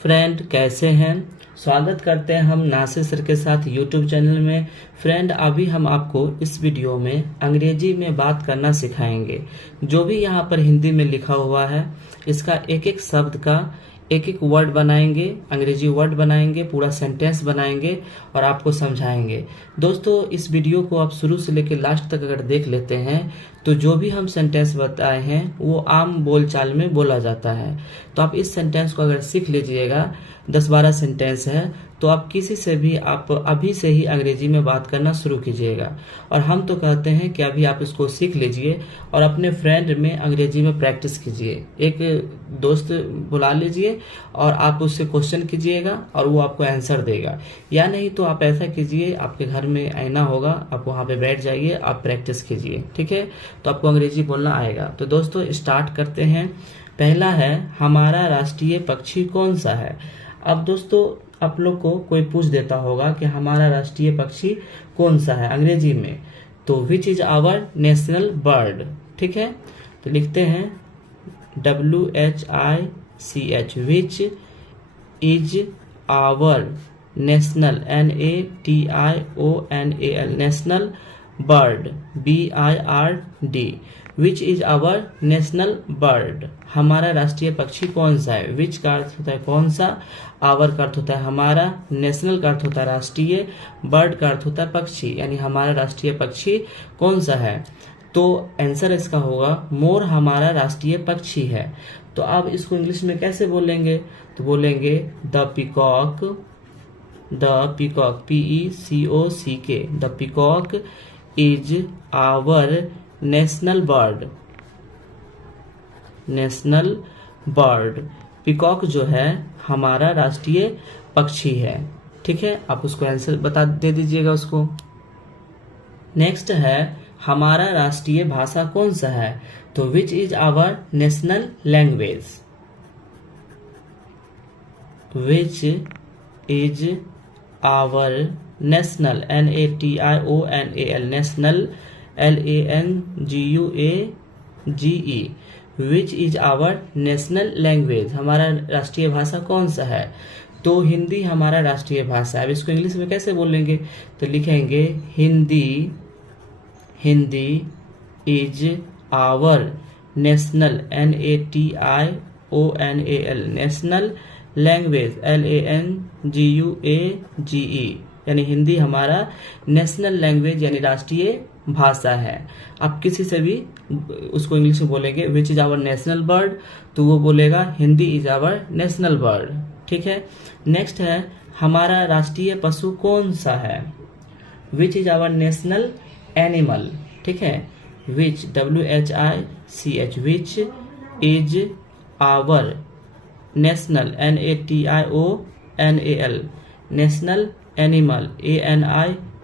Friend कैसे हैं। स्वागत करते हैं हम नासिर सर के साथ यूट्यूब चैनल में। फ्रेंड अभी हम आपको इस वीडियो में अंग्रेजी में बात करना सिखाएंगे। जो भी यहाँ पर हिंदी में लिखा हुआ है इसका एक एक शब्द का एक एक वर्ड बनाएंगे, अंग्रेजी वर्ड बनाएंगे, पूरा सेंटेंस बनाएंगे और आपको समझाएंगे। दोस्तों इस वीडियो को आप शुरू से लेकर लास्ट तक अगर देख लेते हैं तो जो भी हम सेंटेंस बताए हैं वो आम बोलचाल में बोला जाता है। तो आप इस सेंटेंस को अगर सीख लीजिएगा, 10-12 सेंटेंस है, तो आप किसी से भी आप अभी से ही अंग्रेजी में बात करना शुरू कीजिएगा। और हम तो कहते हैं कि अभी आप इसको सीख लीजिए और अपने फ्रेंड में अंग्रेजी में प्रैक्टिस कीजिए। एक दोस्त बुला लीजिए और आप उससे क्वेश्चन कीजिएगा और वो आपको आंसर देगा। या नहीं तो आप ऐसा कीजिए, आपके घर में आईना होगा, आप वहाँ पे बैठ जाइए, आप प्रैक्टिस कीजिए, ठीक है। तो आपको अंग्रेजी बोलना आएगा। तो दोस्तों स्टार्ट करते हैं। पहला है, हमारा राष्ट्रीय पक्षी कौन सा है। अब दोस्तों आप लोग को कोई पूछ देता होगा कि हमारा राष्ट्रीय पक्षी कौन सा है अंग्रेजी में, तो which is our national bird, ठीक है। तो लिखते हैं WHICH, which is our national NATIONAL national bird BIRD, which is our national bird, हमारा राष्ट्रीय पक्षी कौन सा है। विच का अर्थ होता है कौन सा, आवर का अर्थ होता है हमारा, नेशनल का अर्थ होता है राष्ट्रीय, बर्ड का अर्थ होता है पक्षी, यानी हमारा राष्ट्रीय पक्षी कौन सा है। तो आंसर इसका होगा मोर हमारा राष्ट्रीय पक्षी है। तो आप इसको इंग्लिश में कैसे बोलेंगे, तो बोलेंगे the peacock, PECOCK, the peacock is our national bird, national bird. Peacock जो है हमारा राष्ट्रीय पक्षी है, ठीक है। आप उसको आंसर दे दीजिएगा उसको। नेक्स्ट है, हमारा राष्ट्रीय भाषा कौन सा है, तो which is our national language, which is our national NATIONAL national LANGUAGE, which is our national language, हमारा राष्ट्रीय भाषा कौन सा है। तो हिंदी हमारा राष्ट्रीय भाषा है। अब इसको इंग्लिश में कैसे बोलेंगे, तो लिखेंगे Hindi is our national NATIONAL national language LANGUAGE, यानी हिंदी हमारा नेशनल लैंग्वेज यानी राष्ट्रीय भाषा है। आप किसी से भी उसको इंग्लिश में बोलेंगे which is our national bird, तो वो बोलेगा Hindi is our national bird, ठीक है। नेक्स्ट है, हमारा राष्ट्रीय पशु कौन सा है, which is our national animal, ठीक है। Which WHICH, which is our national NATIONAL national animal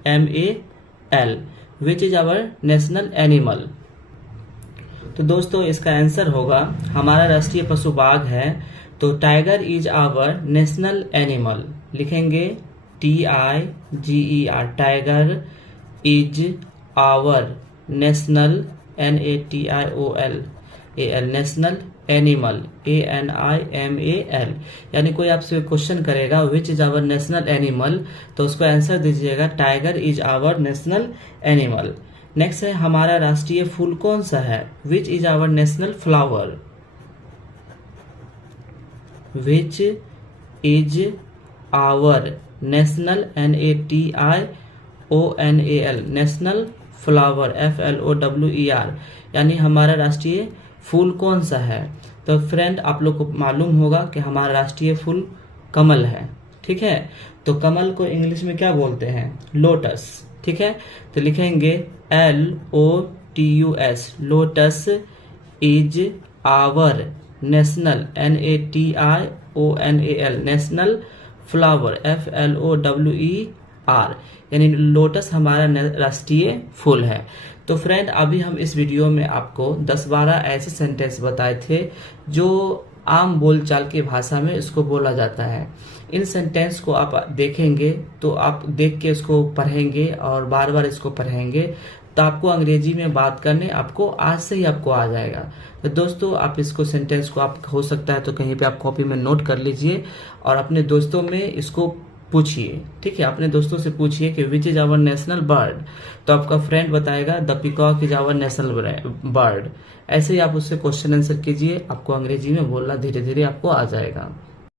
ANIMAL, which is our national animal. तो दोस्तों इसका आंसर होगा, हमारा राष्ट्रीय पशु बाघ है, तो tiger is our national animal, लिखेंगे TIGER, tiger is our national NATIONAL national animal ANIMAL। यानी कोई आपसे क्वेश्चन करेगा which is our national animal, तो उसको आंसर दीजिएगा tiger is our national animal. Next है, हमारा राष्ट्रीय फूल कौन सा है, which is our national flower, which is our national NATIONAL national flower FLOWER, यानी हमारा राष्ट्रीय फूल कौन सा है। तो फ्रेंड आप लोग को मालूम होगा कि हमारा राष्ट्रीय फूल कमल है, ठीक है। तो कमल को इंग्लिश में क्या बोलते हैं, लोटस, ठीक है। तो लिखेंगे LOTUS, lotus is our national NATIONAL national flower FLOWER, यानी लोटस हमारा राष्ट्रीय फूल है। तो फ्रेंड अभी हम इस वीडियो में आपको 10-12 ऐसे सेंटेंस बताए थे जो आम बोलचाल की भाषा में इसको बोला जाता है। इन सेंटेंस को आप देखेंगे तो आप देख के इसको पढ़ेंगे और बार बार इसको पढ़ेंगे तो आपको अंग्रेजी में बात करने आपको आज से ही आपको आ जाएगा। तो दोस्तों आप इसको सेंटेंस को आप हो सकता है तो कहीं पे आप कॉपी में नोट कर लीजिए और अपने दोस्तों में इसको पूछिए। ठीक है, अपने दोस्तों से पूछिए कि which is our national bird, तो आपका फ्रेंड बताएगा the peacock is our national bird. ऐसे ही आप उससे क्वेश्चन आंसर कीजिए, आपको अंग्रेजी में बोलना धीरे धीरे आपको आ जाएगा।